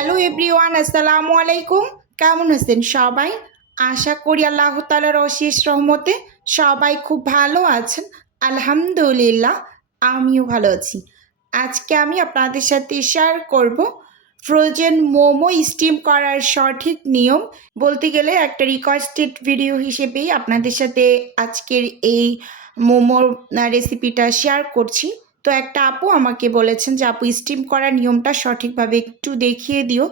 Hello everyone, আসসালামু আলাইকুম। কেমন আছেন সবাই? আশা করি আল্লাহ তাআলার অশেষ রহমতে সবাই খুব ভালো আছেন। আলহামদুলিল্লাহ, আমিও ভালো আছি। আজকে আমি আপনাদের সাথে শেয়ার করব ফ্রোজেন মোমো স্টিম করার সঠিক নিয়ম। বলতে গেলে একটা রিকোয়েস্টেড ভিডিও হিসেবেই আপনাদের সাথে আজকের এই মোমোর রেসিপিটা শেয়ার করছি। তো একটা আপু আমাকে বলেছেন যে আপু স্টিম করার নিয়মটা সঠিকভাবে একটু দেখিয়ে দিও।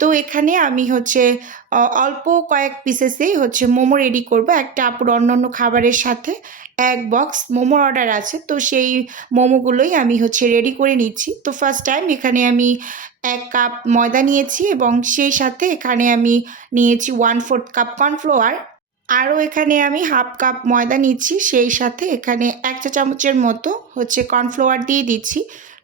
তো এখানে আমি অল্প কয়েক পিসেসেই মোমো রেডি করব। একটা আপুর অন্যান্য খাবারের সাথে এক বক্স মোমোর অর্ডার আছে, তো সেই মোমোগুলোই আমি রেডি করে নিচ্ছি। তো ফার্স্ট টাইম এখানে আমি 1 কাপ ময়দা নিয়েছি এবং সেই সাথে এখানে আমি নিয়েছি 1/4 কাপ কর্নফ্লাওয়ার। আরও এখানে আমি হাফ কাপ ময়দা নিচ্ছি, সেই সাথে এখানে 1 চা চামচের মতো কর্নফ্লাওয়ার দিয়ে দিচ্ছি।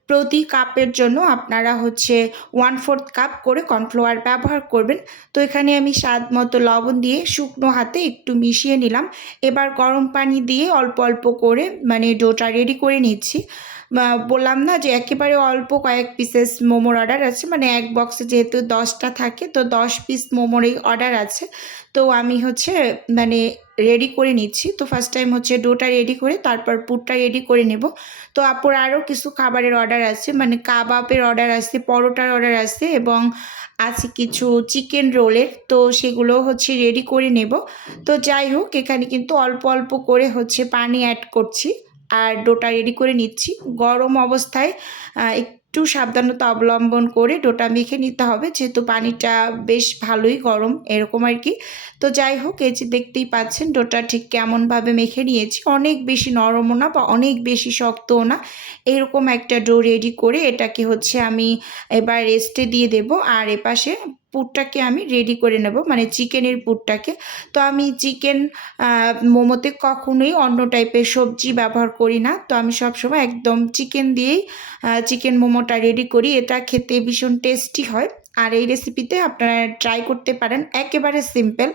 প্রতি কাপের জন্য আপনারা 1/4 কাপ করে কর্নফ্লাওয়ার ব্যবহার করবেন। তো এখানে আমি স্বাদ মতো লবণ দিয়ে শুকনো হাতে একটু মিশিয়ে নিলাম। এবার গরম পানি দিয়ে অল্প অল্প করে ডোটা রেডি করে নিচ্ছি। বললাম না যে একেবারে অল্প কয়েক পিসেস মোমোর অর্ডার আছে, এক বক্সে যেহেতু 10টা থাকে, তো 10 পিস মোমোরই অর্ডার আছে। তো আমি রেডি করে নিচ্ছি। তো ফার্স্ট টাইম ডোটা রেডি করে তারপর পুরটা রেডি করে নেব। তো আপুর আরও কিছু খাবারের অর্ডার আছে, কাবাবের অর্ডার আছে, পরোটার অর্ডার আছে এবং আছে কিছু চিকেন রোলের। তো সেগুলো রেডি করে নেব। তো যাই হোক, এখানে কিন্তু অল্প অল্প করে পানি অ্যাড করছি আর ডোটা রেডি করে নিচ্ছি। গরম অবস্থায় একটু সাবধানতা অবলম্বন করে ডোটা মেখে নিতে হবে, যেহেতু পানিটা বেশ ভালোই গরম এরকম আর কি। তো যাই হোক, এই যে দেখতেই পাচ্ছেন ডোটা ঠিক কেমনভাবে মেখে নিয়েছি। অনেক বেশি নরমও না বা অনেক বেশি শক্তও না, এরকম একটা ডো রেডি করে এটাকে আমি এবার রেস্টে দিয়ে দেব। আর এপাশে পুরটাকে আমি রেডি করে নেব, চিকেনের পুরটাকে। তো আমি চিকেন মোমোতে কখনোই অন্য টাইপের সবজি ব্যবহার করি না। তো আমি সবসময় একদম চিকেন দিয়েই চিকেন মোমোটা রেডি করি। এটা খেতে ভীষণ টেস্টি হয়। আর এই রেসিপিতে আপনারা ট্রাই করতে পারেন, একেবারে সিম্পল।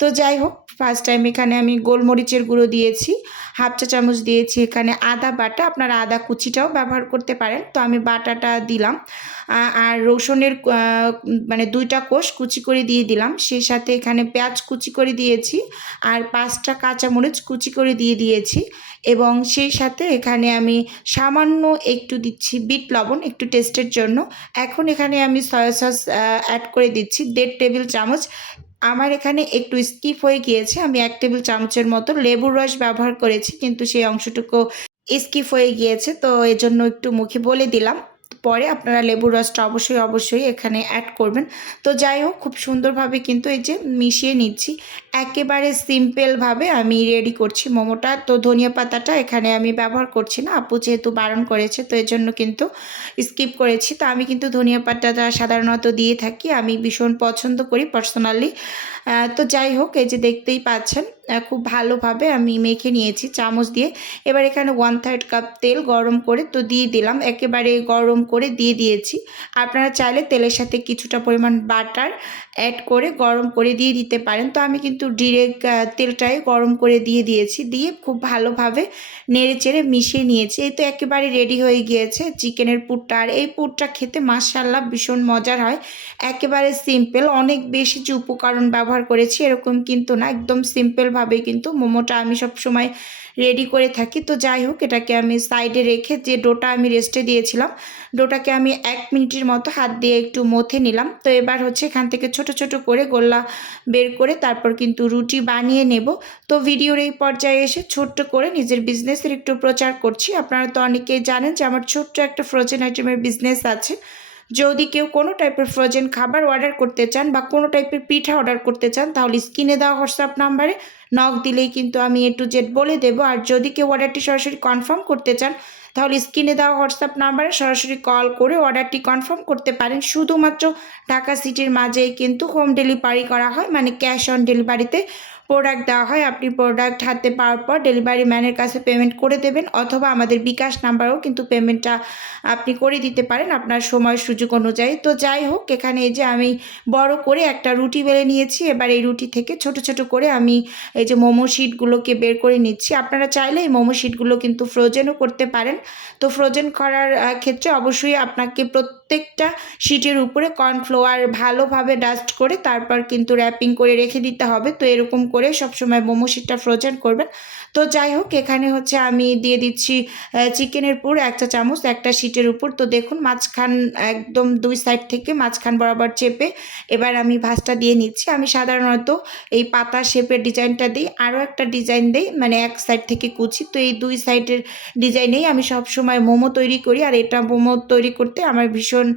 তো যাই হোক, ফার্স্ট টাইম এখানে আমি গোলমরিচের গুঁড়ো দিয়েছি, হাফ চা চামচ দিয়েছি এখানে আদা বাটা, আপনারা আদা কুচিটাও ব্যবহার করতে পারেন। তো আমি বাটাটা দিলাম। আর রসুনের 2টা কোষ কুচি করে দিয়ে দিলাম। সেই সাথে এখানে পেঁয়াজ কুচি করে দিয়েছি আর 5টা কাঁচামরিচ কুচি করে দিয়ে দিয়েছি। এবং সেই সাথে এখানে আমি সামান্য একটু দিচ্ছি বিট লবণ, একটু টেস্টের জন্য। এখন এখানে আমি সয়া সস অ্যাড করে দিচ্ছি 1.5 টেবিল চামচ। আমার এখানে একটু স্কিপ হয়ে গিয়েছে, আমি 1 টেবিল চামচের মতো লেবুর রস ব্যবহার করেছি, কিন্তু সেই অংশটুকু স্কিপ হয়ে গিয়েছে, তো এজন্য একটু মুখে বলে দিলাম। পরে আপনারা লেবুর রসটা অবশ্যই এখানে অ্যাড করবেন। তো যাই হোক, খুব সুন্দরভাবে কিন্তু এই যে মিশিয়ে নিচ্ছি। একেবারে সিম্পলভাবে আমি রেডি করছি মোমোটা। তো ধনিয়া পাতাটা এখানে আমি ব্যবহার করছি না, আপু যেহেতু বারণ করেছে, তো এর জন্য কিন্তু স্কিপ করেছি। তো আমি কিন্তু ধনিয়া পাতাটা সাধারণত দিয়ে থাকি, আমি ভীষণ পছন্দ করি পার্সোনালি। তো যাই হোক, এই যে দেখতেই পাচ্ছেন খুব ভালোভাবে আমি মেখে নিয়েছি চামচ দিয়ে। এবার এখানে 1/3 কাপ তেল গরম করে তো দিয়ে দিলাম, একেবারে গরম করে দিয়ে দিয়েছি। আপনারা চাইলে তেলের সাথে কিছুটা পরিমাণ বাটার অ্যাড করে গরম করে দিয়ে দিতে পারেন। তো আমি কিন্তু ডিরেক্ট তেলটাই গরম করে দিয়ে দিয়েছি, দিয়ে খুব ভালোভাবে নেড়েচেড়ে মিশিয়ে নিয়েছি। এই তো একেবারে রেডি হয়ে গিয়েছে চিকেনের পুরটা। আর এই পুরটা খেতে মাশাআল্লাহ ভীষণ মজার হয়। একেবারে সিম্পল, অনেক বেশি যে উপকরণ ব্যবহার করেছি এরকম কিন্তু না, একদম সিম্পলভাবে কিন্তু মোমোটা আমি সবসময় রেডি করে থাকি। তো যাই হোক, এটাকে আমি সাইডে রেখে যে ডোটা আমি রেস্টে দিয়েছিলাম, ডোটাকে আমি 1 মিনিটের মতো হাত দিয়ে একটু মথে নিলাম। তো এবার এখান থেকে ছোট ছোট করে গোল্লা বের করে তারপর কিন্তু রুটি বানিয়ে নেব। তো ভিডিওর এই পর্যায়ে এসে ছোট্ট করে নিজের বিজনেসের একটু প্রচার করছি। আপনারা তো অনেকেই জানেন যে আমার ছোট্ট একটা ফ্রোজেন আইটেমের বিজনেস আছে। যদি কেউ কোনো টাইপের ফ্রোজেন খাবার অর্ডার করতে চান বা কোনো টাইপের পিঠা অর্ডার করতে চান, তাহলে স্ক্রিনে দেওয়া হোয়াটসঅ্যাপ নাম্বারে নক দিলেই কিন্তু আমি A to Z বলে দেবো। আর যদি কেউ অর্ডারটি সরাসরি কনফার্ম করতে চান, তাহলে স্ক্রিনে দেওয়া হোয়াটসঅ্যাপ নাম্বারে সরাসরি কল করে অর্ডারটি কনফার্ম করতে পারেন। শুধুমাত্র ঢাকা সিটির মাঝেই কিন্তু হোম ডেলিভারি করা হয়, ক্যাশ অন ডেলিভারিতে প্রোডাক্ট দেওয়া হয়। আপনি প্রোডাক্ট হাতে পাওয়ার পর ডেলিভারি ম্যানের কাছে পেমেন্ট করে দেবেন, অথবা আমাদের বিকাশ নাম্বারেও কিন্তু পেমেন্টটা আপনি করে দিতে পারেন আপনার সময় সুযোগ অনুযায়ী। তো যাই হোক, এখানে এই যে আমি বড় করে একটা রুটি বেলে নিয়েছি। এবার এই রুটি থেকে ছোট ছোট করে আমি এই যে মোমো শিটগুলোকে বের করে নিচ্ছি। আপনারা চাইলে এই মোমো শিটগুলো কিন্তু ফ্রোজেনও করতে পারেন। তো ফ্রোজেন করার ক্ষেত্রে অবশ্যই আপনাকে প্রত্যেকটা শিটের উপরে কর্নফ্লাওয়ার ভালোভাবে ডাস্ট করে তারপর কিন্তু র্যাপিং করে রেখে দিতে হবে। তো এরকম করে সবসময় মোমো শিটটা ফ্রোজেন করবেন। তো যাই হোক, এখানে হচ্ছে আমি দিয়ে দিচ্ছি চিকেনের পুর 1 চা চামচ একটা শিটের উপর। তো দেখুন মাঝখান একদম 2 সাইড থেকে মাঝখান বরাবর চেপে এবার আমি ভাঁজটা দিয়ে নিচ্ছি। আমি সাধারণত এই পাতা শেপের ডিজাইনটা দিই, আরও একটা ডিজাইন দিই, মানে এক সাইড থেকে কুচি। তো এই 2 সাইডের ডিজাইনেই আমি সবসময় মোমো তৈরি করি। আর এটা মোমো তৈরি করতে আমার ভীষণ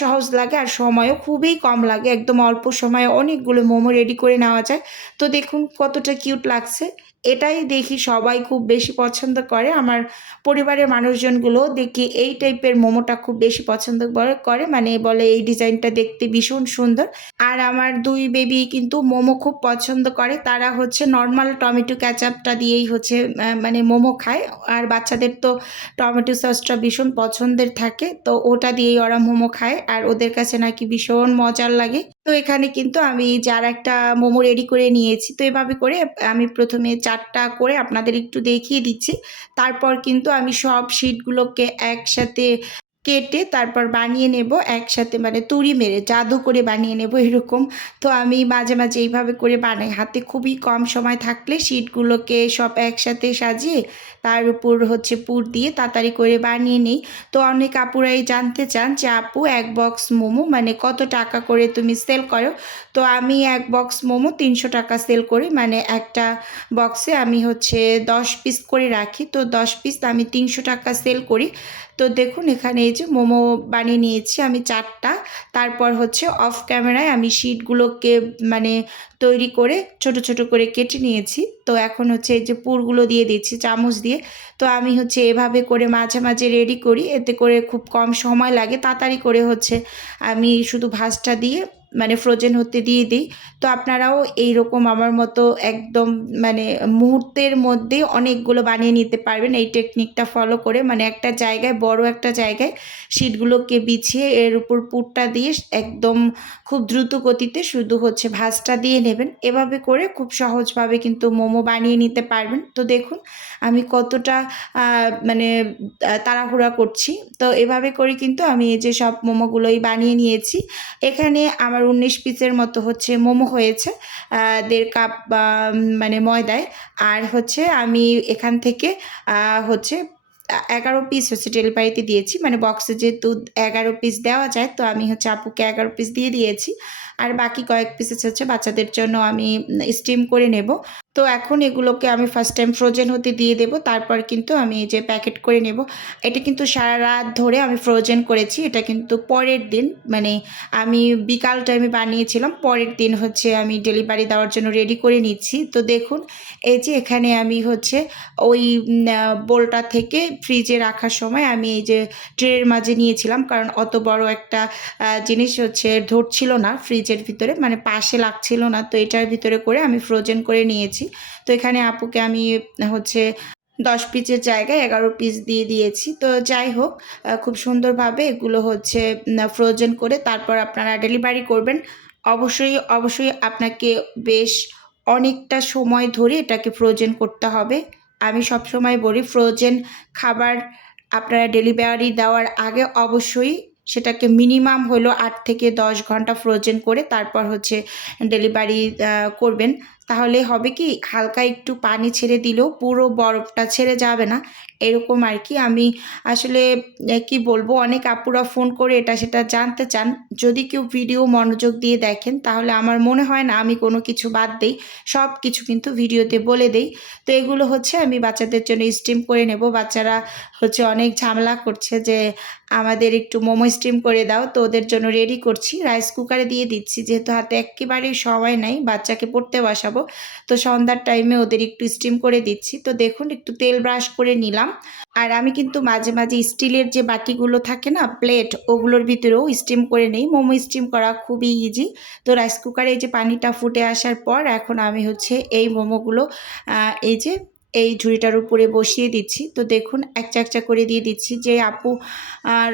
সহজ লাগে আর সময়ও খুবই কম লাগে। একদম অল্প সময়ে অনেকগুলো মোমো রেডি করে নেওয়া যায়। তো দেখুন কতটা কিউট লাগছে। এটাই দেখি সবাই খুব বেশি পছন্দ করে। আমার পরিবারের মানুষজনগুলো দেখি এই টাইপের মোমোটা খুব বেশি পছন্দ করে, মানে বলে এই ডিজাইনটা দেখতে ভীষণ সুন্দর। আর আমার 2 বেবি কিন্তু মোমো খুব পছন্দ করে। তারা হচ্ছে নর্মাল টমেটো কেচাপটা দিয়েই হচ্ছে মানে মোমো খায়। আর বাচ্চাদের তো টমেটো সসটা ভীষণ পছন্দের থাকে, তো ওটা দিয়েই ওরা মোমো খায় আর ওদের কাছে নাকি ভীষণ মজার লাগে। তো এখানে কিন্তু আমি যার একটা মোমো রেডি করে নিয়েছি। তো এভাবে করে আমি প্রথমে 4টা করে আপনাদের একটু দেখিয়ে দিচ্ছি। তারপর কিন্তু আমি সব শিটগুলোকে একসাথে কেটে তারপর বানিয়ে নেব একসাথে, মানে তুড়ি মেরে জাদু করে বানিয়ে নেব এরকম। তো আমি মাঝে মাঝে এইভাবে করে বানাই। হাতে খুবই কম সময় থাকলে শিটগুলোকে সব একসাথে সাজিয়ে তার উপর হচ্ছে পুর দিয়ে তাড়াতাড়ি করে বানিয়ে নিই। তো অনেক আপুরাই জানতে চান যে আপু 1 বক্স মোমো মানে কত টাকা করে তুমি সেল করো? তো আমি 1 বক্স মোমো 300 টাকা সেল করি, মানে একটা বক্সে আমি হচ্ছে 10 পিস করে রাখি। তো 10 পিস আমি 300 টাকা সেল করি। তো দেখুন এখানে এই যে মোমো বানিয়ে নিয়েছি আমি 4টা। তারপর হচ্ছে অফ ক্যামেরায় আমি শিটগুলোকে মানে তৈরি করে ছোট ছোট করে কেটে নিয়েছি। তো এখন হচ্ছে এই যে পুরগুলো দিয়ে দিচ্ছি চামচ দিয়ে। তো আমি হচ্ছে এভাবে করে মাঝে মাঝে রেডি করি, এতে করে খুব কম সময় লাগে, তাড়াতাড়ি করে হচ্ছে আমি শুধু ভাঁজটা দিয়ে মানে ফ্রোজেন হতে দিয়ে দিই। তো আপনারাও এইরকম আমার মতো একদম মানে মুহূর্তের মধ্যেই অনেকগুলো বানিয়ে নিতে পারবেন এই টেকনিকটা ফলো করে। মানে একটা জায়গায় বড় একটা জায়গায় শিটগুলোকে বিছিয়ে এর উপর পুরটা দিয়ে একদম খুব দ্রুত গতিতে শুধু হচ্ছে ভাঁজটা দিয়ে নেবেন। এভাবে করে খুব সহজভাবে কিন্তু মোমো বানিয়ে নিতে পারবেন। তো দেখুন আমি কতটা মানে তাড়াহুড়া করছি। তো এভাবে করে কিন্তু আমি এই যে সব মোমোগুলোই বানিয়ে নিয়েছি। এখানে আমার 19 পিসের মতো হচ্ছে মোমো হয়েছে 1.5 কাপ মানে ময়দায়। আর হচ্ছে আমি এখান থেকে হচ্ছে 11 পিস হচ্ছে ডেলিভারিতে দিয়েছি, মানে বক্সে যেহেতু 11 পিস দেওয়া যায়, তো আমি হচ্ছে আপুকে 11 পিস দিয়ে দিয়েছি। আর বাকি কয়েক পিসেস হচ্ছে বাচ্চাদের জন্য আমি স্টিম করে নেব। তো এখন এগুলোকে আমি ফার্স্ট টাইম ফ্রোজেন হতে দিয়ে দেব, তারপর কিন্তু আমি এই যে প্যাকেট করে নেব। এটা কিন্তু সারা রাত ধরে আমি ফ্রোজেন করেছি। এটা কিন্তু পরের দিন, মানে আমি বিকাল টাইমে বানিয়েছিলাম, পরের দিন হচ্ছে আমি ডেলিভারি দেওয়ার জন্য রেডি করে নিচ্ছি। তো দেখুন এই যে এখানে আমি হচ্ছে ওই বোলটা থেকে ফ্রিজে রাখার সময় আমি এই যে ট্রের মাঝে নিয়েছিলাম, কারণ অত বড় একটা জিনিস হচ্ছে ধরছিল না ফ্রিজের ভিতরে, মানে পাশে লাগছিল না। তো এটার ভিতরে করে আমি ফ্রোজেন করে নিয়েছি। তো এখানে আপুকে আমি হচ্ছে 10 পিসের জায়গায় 11 পিস দিয়ে দিয়েছি। তো যাই হোক খুব সুন্দরভাবে এগুলো হচ্ছে ফ্রোজেন করে তারপর আপনারা ডেলিভারি করবেন। অবশ্যই অবশ্যই আপনাকে বেশ অনেকটা সময় ধরে এটাকে ফ্রোজেন করতে হবে। আমি সবসময় বলি ফ্রোজেন খাবার আপনারা ডেলিভারি দেওয়ার আগে অবশ্যই সেটাকে মিনিমাম হলো 8 থেকে 10 ঘন্টা ফ্রোজেন করে তারপর হচ্ছে ডেলিভারি করবেন। তাহলে হবে কি, হালকা একটু পানি ছেড়ে দিলেও পুরো বরফটা ছেড়ে যাবে না, এরকম আর কি। আমি আসলে কি বলবো, অনেক আপুরা ফোন করে এটা সেটা জানতে চান। যদি কেউ ভিডিও মনোযোগ দিয়ে দেখেন তাহলে আমার মনে হয় না আমি কোনো কিছু বাদ দেই, সব কিছু কিন্তু ভিডিওতে বলে দেই। তো এগুলো হচ্ছে আমি বাচ্চাদের জন্য স্টিম করে নেব। বাচ্চারা হচ্ছে অনেক ঝামেলা করছে যে আমাদের একটু মোমো স্টিম করে দাও, তো ওদের জন্য রেডি করছি। রাইস কুকারে দিয়ে দিচ্ছি, যেহেতু হাতে একেবারেই সময় নাই, বাচ্চাকে পড়তে বসাবো। তো সন্ধ্যার টাইমে ওদের একটু স্টিম করে দিচ্ছি। তো দেখুন একটু তেল ব্রাশ করে নিলাম। আর আমি কিন্তু মাঝে মাঝে স্টিলের যে বাটিগুলো থাকে না, প্লেট, ওগুলোর ভিতরেও স্টিম করে নেই। মোমো স্টিম করা খুবই ইজি। তো রাইস কুকারে এই যে পানিটা ফুটে আসার পর এখন আমি হচ্ছে এই মোমোগুলো এই যে এই ঝুড়িটার উপরে বসিয়ে দিচ্ছি। তো দেখুন একটা একটা করে দিয়ে দিচ্ছি। যে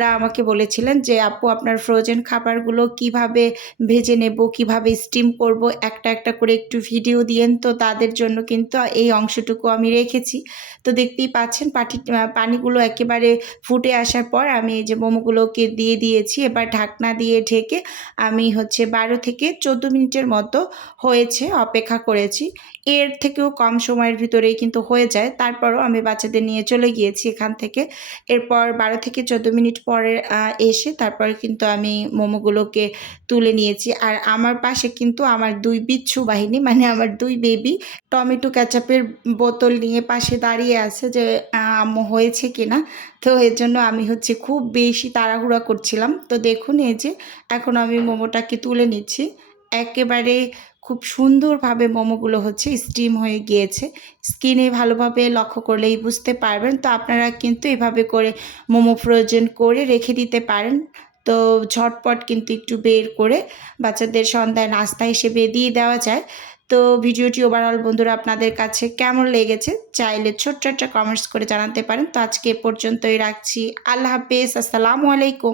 রা আমাকে বলেছিলেন যে আপু আপনার ফ্রোজেন খাবারগুলো কিভাবে ভেজে নেব, কিভাবে স্টিম করব, একটা একটা করে একটু ভিডিও দিয়েন। তো তাদের জন্য কিন্তু এই অংশটুকু আমি রেখেছি। তো দেখতেই পাচ্ছেন পানিগুলো একেবারে ফুটে আসার পর আমি এই যে মোমোগুলোকে দিয়ে দিয়েছি। এবার ঢাকনা দিয়ে ঢেকে আমি 12 থেকে 14 মিনিটের মতো হয়েছে অপেক্ষা করেছি। এর থেকেও কম সময়ের ভিতরেই কিন্তু হয়ে যায়। তারপরও আমি বাচ্চাদের নিয়ে চলে গিয়েছি এখান থেকে। এরপর 12 থেকে 14 মিনিট পরে এসে তারপরে কিন্তু আমি মোমোগুলোকে তুলে নিয়েছি। আর আমার পাশে কিন্তু আমার 2 বিচ্ছু বাহিনী, মানে আমার 2 বেবি টমেটো কেচাপের বোতল নিয়ে পাশে দাঁড়িয়ে আছে যে আম্মু হয়েছে কিনা। তো এর জন্য আমি খুব বেশি তাড়াহুড়া করছিলাম। তো দেখুন এই যে এখন আমি মোমোটাকে তুলে নিচ্ছি। একেবারে খুব সুন্দরভাবে মোমোগুলো স্টিম হয়ে গিয়েছে। স্কিনে ভালোভাবে লক্ষ্য করলেই বুঝতে পারবেন। তো আপনারা কিন্তু এভাবে করে মোমো ফ্রোজেন করে রেখে দিতে পারেন। তো ঝটপট কিন্তু একটু বের করে বাচ্চাদের সন্ধ্যায় নাস্তা হিসেবে দিয়ে দেওয়া যায়। তো ভিডিওটি ওভারঅল বন্ধুরা আপনাদের কাছে কেমন লেগেছে চাইলে ছোট্ট একটা কমেন্টস করে জানাতে পারেন। তো আজকে এ পর্যন্তই রাখছি। আল্লাহ হাফেজ। আসসালামু আলাইকুম।